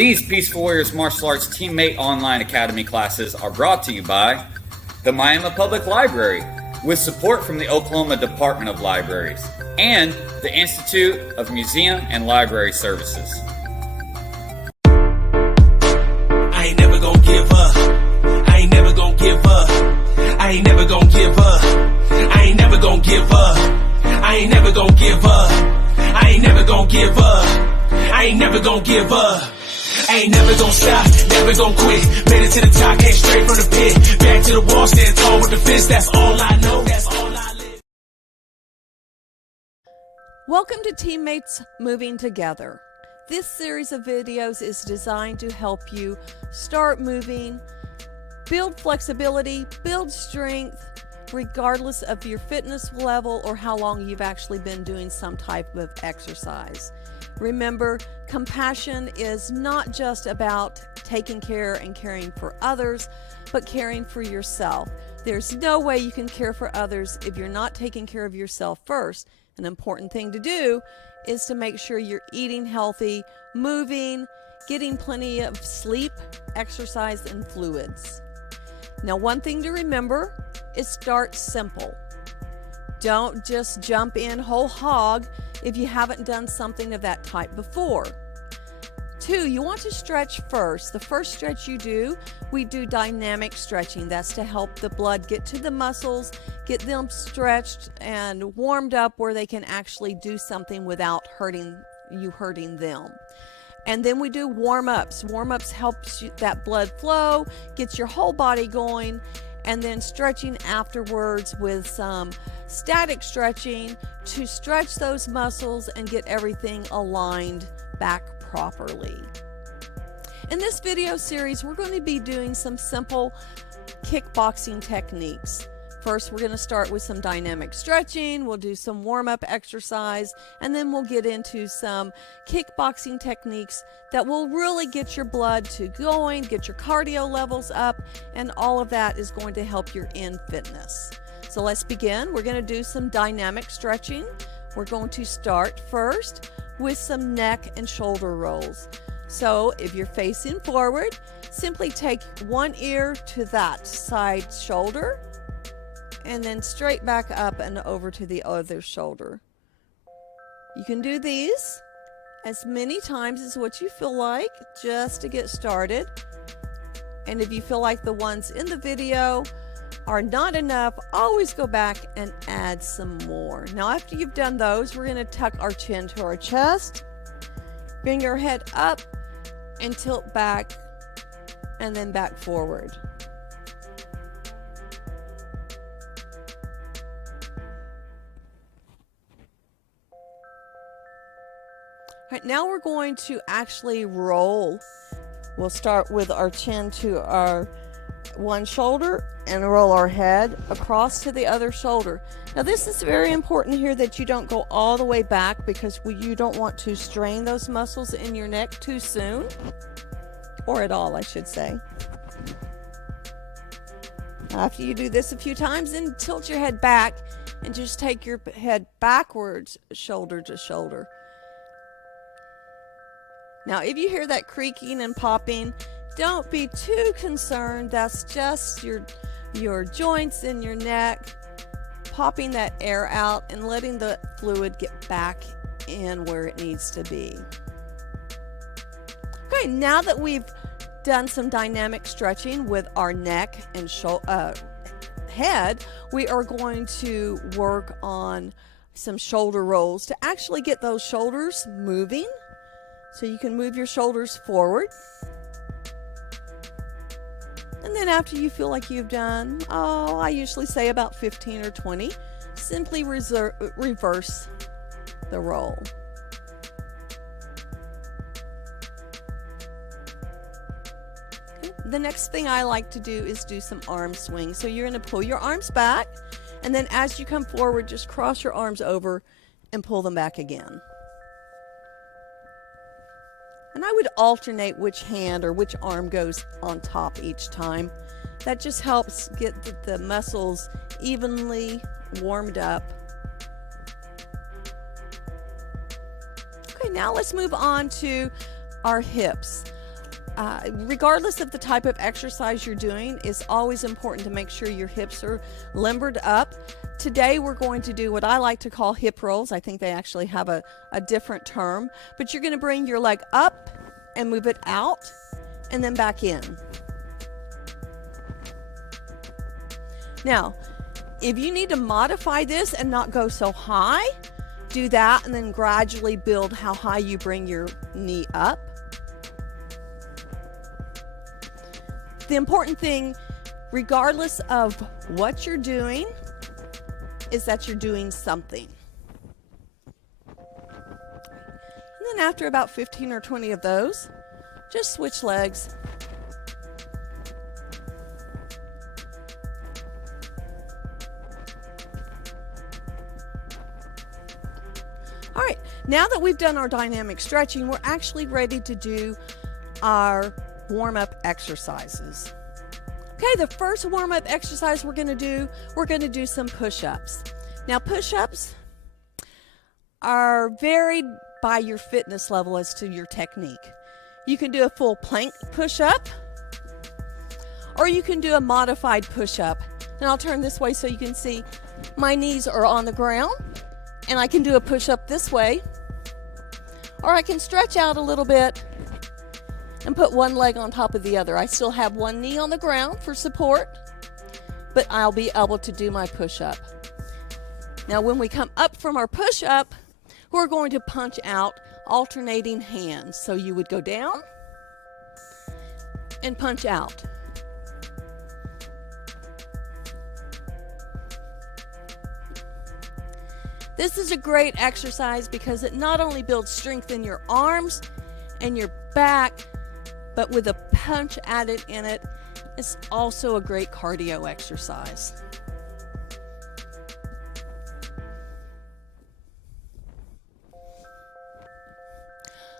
These Peaceful Warriors Martial Arts Teammate Online Academy classes are brought to you by the Miami Public Library, with support from the Oklahoma Department of Libraries, and the Institute of Museum and Library Services. I ain't never gonna give up. I ain't never gonna give up. I ain't never gonna give up. I ain't never gonna give up. I ain't never gonna give up. I ain't never gonna give up. I ain't never gonna give up. I ain't never gonna stop, never gonna quit. Made it to the top, came straight from the pit. Back to the wall, stand tall with the fist. That's all I know, that's all I live. Welcome to Teammates Moving Together. This series of videos is designed to help you start moving, build flexibility, build strength, regardless of your fitness level or how long you've actually been doing some type of exercise. Remember, compassion is not just about taking care and caring for others, but caring for yourself. There's no way you can care for others if you're not taking care of yourself first. An important thing to do is to make sure you're eating healthy, moving, getting plenty of sleep, exercise, and fluids. Now, one thing to remember is start simple. Don't just jump in whole hog if you haven't done something of that type before. 2, you want to stretch first. The first stretch you do, we do dynamic stretching. That's to help the blood get to the muscles, get them stretched and warmed up where they can actually do something without hurting them. And then we do warm-ups. Warm-ups helps that blood flow, gets your whole body going, and then stretching afterwards with some static stretching to stretch those muscles and get everything aligned back properly. In this video series, we're going to be doing some simple kickboxing techniques. First, we're going to start with some dynamic stretching, we'll do some warm-up exercise, and then we'll get into some kickboxing techniques that will really get your blood to going, get your cardio levels up, and all of that is going to help your in fitness. So let's begin. We're going to do some dynamic stretching. We're going to start first with some neck and shoulder rolls. So if you're facing forward, simply take one ear to that side shoulder, and then straight back up and over to the other shoulder. You can do these as many times as what you feel like just to get started. And if you feel like the ones in the video are not enough, always go back and add some more. Now, after you've done those, we're going to tuck our chin to our chest, bring your head up and tilt back and then back forward. Right, now we're going to actually roll. We'll start with our chin to our one shoulder and roll our head across to the other shoulder. Now this is very important here that you don't go all the way back because you don't want to strain those muscles in your neck too soon, or at all, I should say. After you do this a few times, then tilt your head back and just take your head backwards, shoulder to shoulder. Now, if you hear that creaking and popping, don't be too concerned. That's just your joints in your neck popping that air out and letting the fluid get back in where it needs to be. Okay, now that we've done some dynamic stretching with our neck and head, we are going to work on some shoulder rolls to actually get those shoulders moving. So you can move your shoulders forward. And then after you feel like you've done, I usually say about 15 or 20, simply reverse the roll. Okay. The next thing I like to do is do some arm swings. So you're going to pull your arms back, and then as you come forward, just cross your arms over and pull them back again. And I would alternate which hand or which arm goes on top each time. That just helps get the muscles evenly warmed up. Okay, now let's move on to our hips. Regardless of the type of exercise you're doing, it's always important to make sure your hips are limbered up. Today we're going to do what I like to call hip rolls. I think they actually have a different term, but you're going to bring your leg up and move it out and then back in. Now, if you need to modify this and not go so high, do that and then gradually build how high you bring your knee up. The important thing, regardless of what you're doing, is that you're doing something. And then after about 15 or 20 of those, just switch legs. All right, now that we've done our dynamic stretching, we're actually ready to do our warm-up exercises. Okay, the first warm-up exercise we're going to do some push-ups. Now, push-ups are varied by your fitness level as to your technique. You can do a full plank push-up, or you can do a modified push-up. And I'll turn this way so you can see my knees are on the ground, and I can do a push-up this way, or I can stretch out a little bit and put one leg on top of the other. I still have one knee on the ground for support, but I'll be able to do my push-up. Now, when we come up from our push-up, we're going to punch out alternating hands. So you would go down and punch out. This is a great exercise because it not only builds strength in your arms and your back, but with a punch added in it, it's also a great cardio exercise.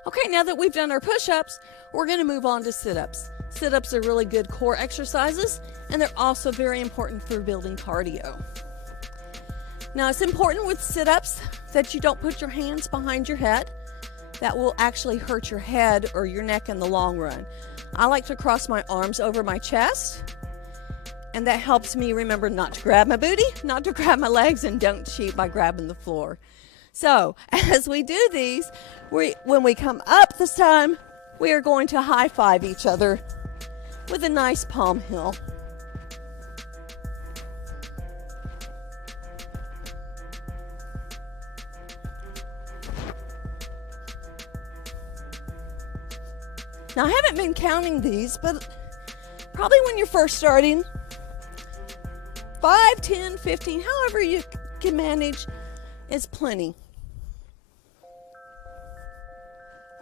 Okay, now that we've done our push-ups, we're going to move on to sit-ups. Sit-ups are really good core exercises, and they're also very important for building cardio. Now, it's important with sit-ups that you don't put your hands behind your head. That will actually hurt your head or your neck in the long run. I like to cross my arms over my chest, and that helps me remember not to grab my booty, not to grab my legs, and don't cheat by grabbing the floor. So, as we do these, when we come up this time, we are going to high-five each other with a nice palm heel. Now, I haven't been counting these, but probably when you're first starting, 5, 10, 15, however you can manage is plenty.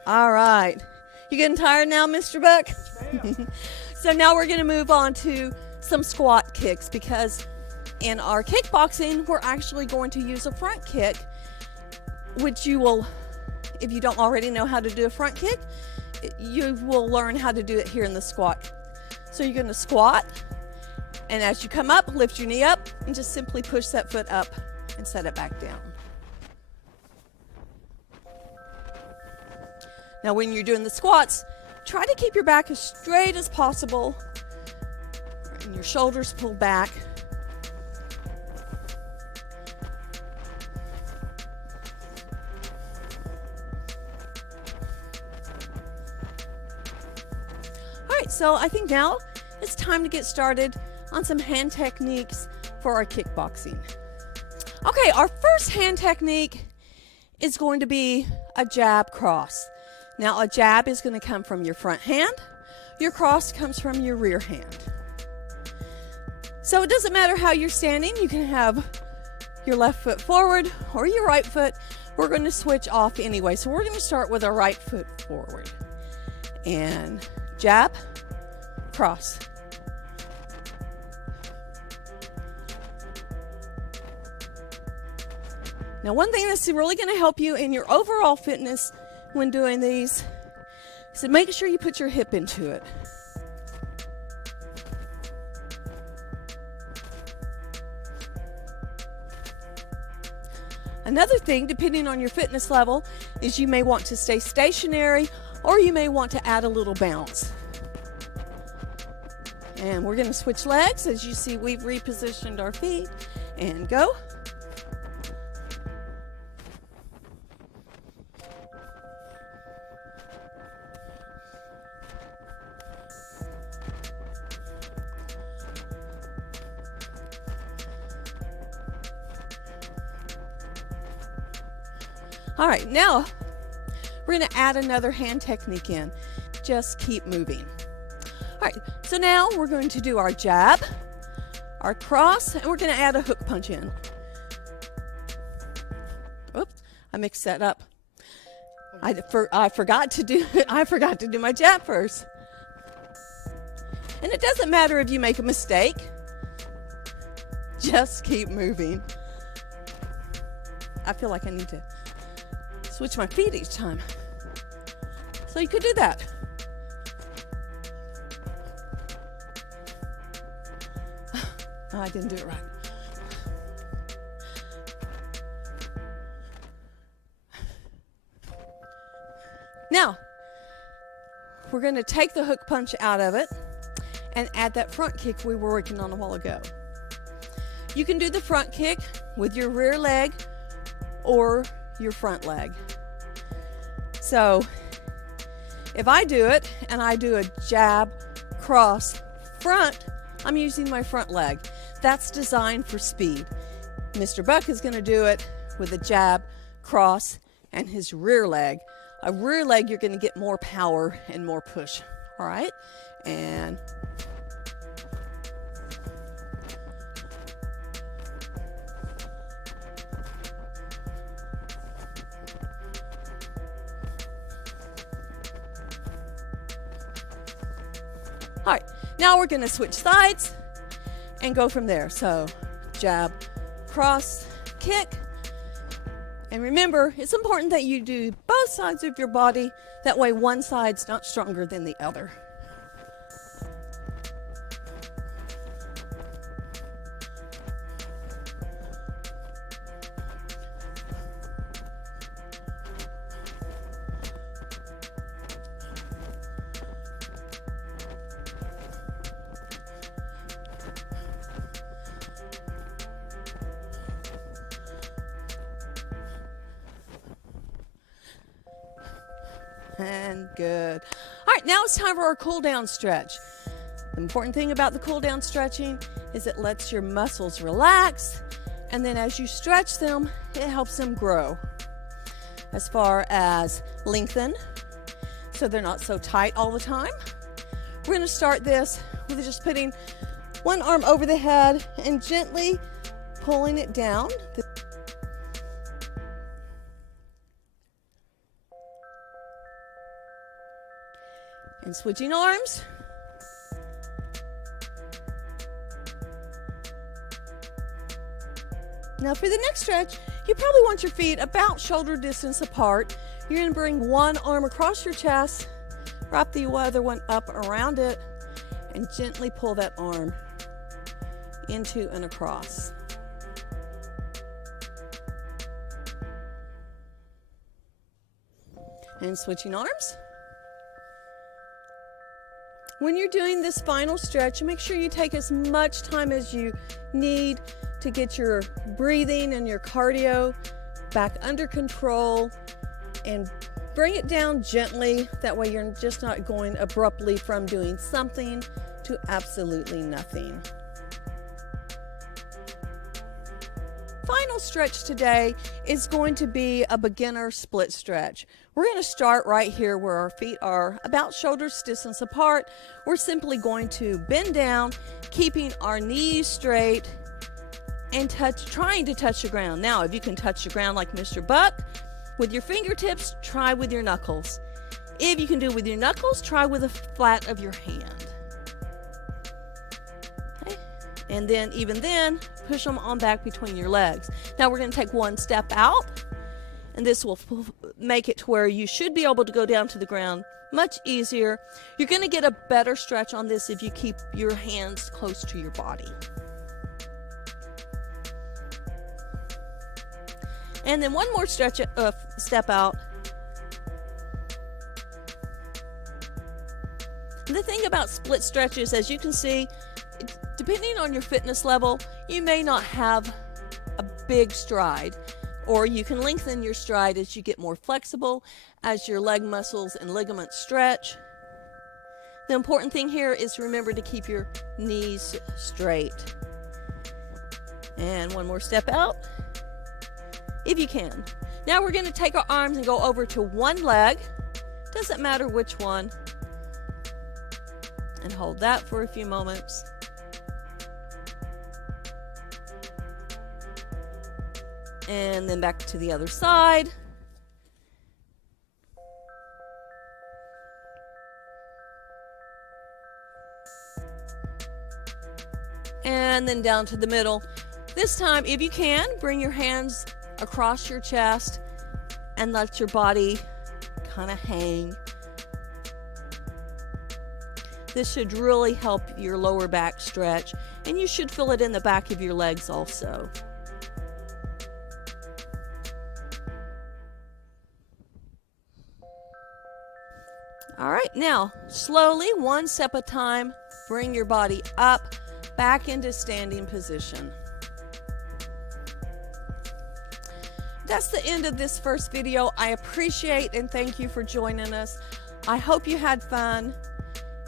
All right. You getting tired now, Mr. Buck? So now we're going to move on to some squat kicks, because in our kickboxing, we're actually going to use a front kick, which you will, if you don't already know how to do a front kick, you will learn how to do it here in the squat. So you're going to squat, and as you come up, lift your knee up and just simply push that foot up and set it back down. Now, when you're doing the squats, try to keep your back as straight as possible and your shoulders pulled back. So I think now it's time to get started on some hand techniques for our kickboxing. Okay, our first hand technique is going to be a jab cross. Now, a jab is going to come from your front hand. Your cross comes from your rear hand. So it doesn't matter how you're standing. You can have your left foot forward or your right foot. We're going to switch off anyway. So we're going to start with our right foot forward. And jab, cross. Now, one thing that's really going to help you in your overall fitness when doing these is to make sure you put your hip into it. Another thing, depending on your fitness level, is you may want to stay stationary or you may want to add a little bounce. And we're going to switch legs. As you see, we've repositioned our feet, and go. All right, now we're going to add another hand technique in. Just keep moving. All right, so now we're going to do our jab, our cross, and we're going to add a hook punch in. Oops, I mixed that up. I forgot to do my jab first. And it doesn't matter if you make a mistake. Just keep moving. I feel like I need to switch my feet each time. So you could do that. Oh, I didn't do it right. Now, we're going to take the hook punch out of it and add that front kick we were working on a while ago. You can do the front kick with your rear leg or your front leg. So if I do it and I do a jab, cross, front, I'm using my front leg. That's designed for speed. Mr. Buck is going to do it with a jab, cross, and his rear leg. A rear leg, you're going to get more power and more push. All right? And all right, now we're going to switch sides and go from there. So jab, cross, kick. And remember, it's important that you do both sides of your body. That way one side's not stronger than the other. And good. All right, now it's time for our cool down stretch. The important thing about the cool down stretching is it lets your muscles relax, and then as you stretch them, it helps them grow. As far as lengthen, so they're not so tight all the time. We're going to start this with just putting one arm over the head and gently pulling it down. And switching arms. Now for the next stretch, you probably want your feet about shoulder distance apart. You're going to bring one arm across your chest, wrap the other one up around it, and gently pull that arm into and across. And switching arms. When you're doing this final stretch, make sure you take as much time as you need to get your breathing and your cardio back under control, and bring it down gently. That way you're just not going abruptly from doing something to absolutely nothing. Final stretch today is going to be a beginner split stretch. We're going to start right here where our feet are about shoulder distance apart. We're simply going to bend down, keeping our knees straight and trying to touch the ground. Now, if you can touch the ground like Mr. Buck with your fingertips, try with your knuckles. If you can do it with your knuckles, try with the flat of your hand. Okay. And then, even then, push them on back between your legs. Now we're going to take one step out, and this will make it to where you should be able to go down to the ground much easier. You're going to get a better stretch on this if you keep your hands close to your body. And then one more stretch, step out. The thing about split stretches, as you can see, depending on your fitness level, you may not have a big stride, or you can lengthen your stride as you get more flexible, as your leg muscles and ligaments stretch. The important thing here is remember to keep your knees straight. And one more step out, if you can. Now we're going to take our arms and go over to one leg, doesn't matter which one, and hold that for a few moments. And then back to the other side. And then down to the middle. This time, if you can, bring your hands across your chest and let your body kind of hang. This should really help your lower back stretch, and you should feel it in the back of your legs also. All right, now slowly, one step at a time, bring your body up, back into standing position. That's the end of this first video. I appreciate and thank you for joining us. I hope you had fun.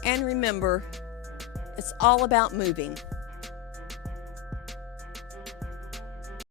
And remember, it's all about moving.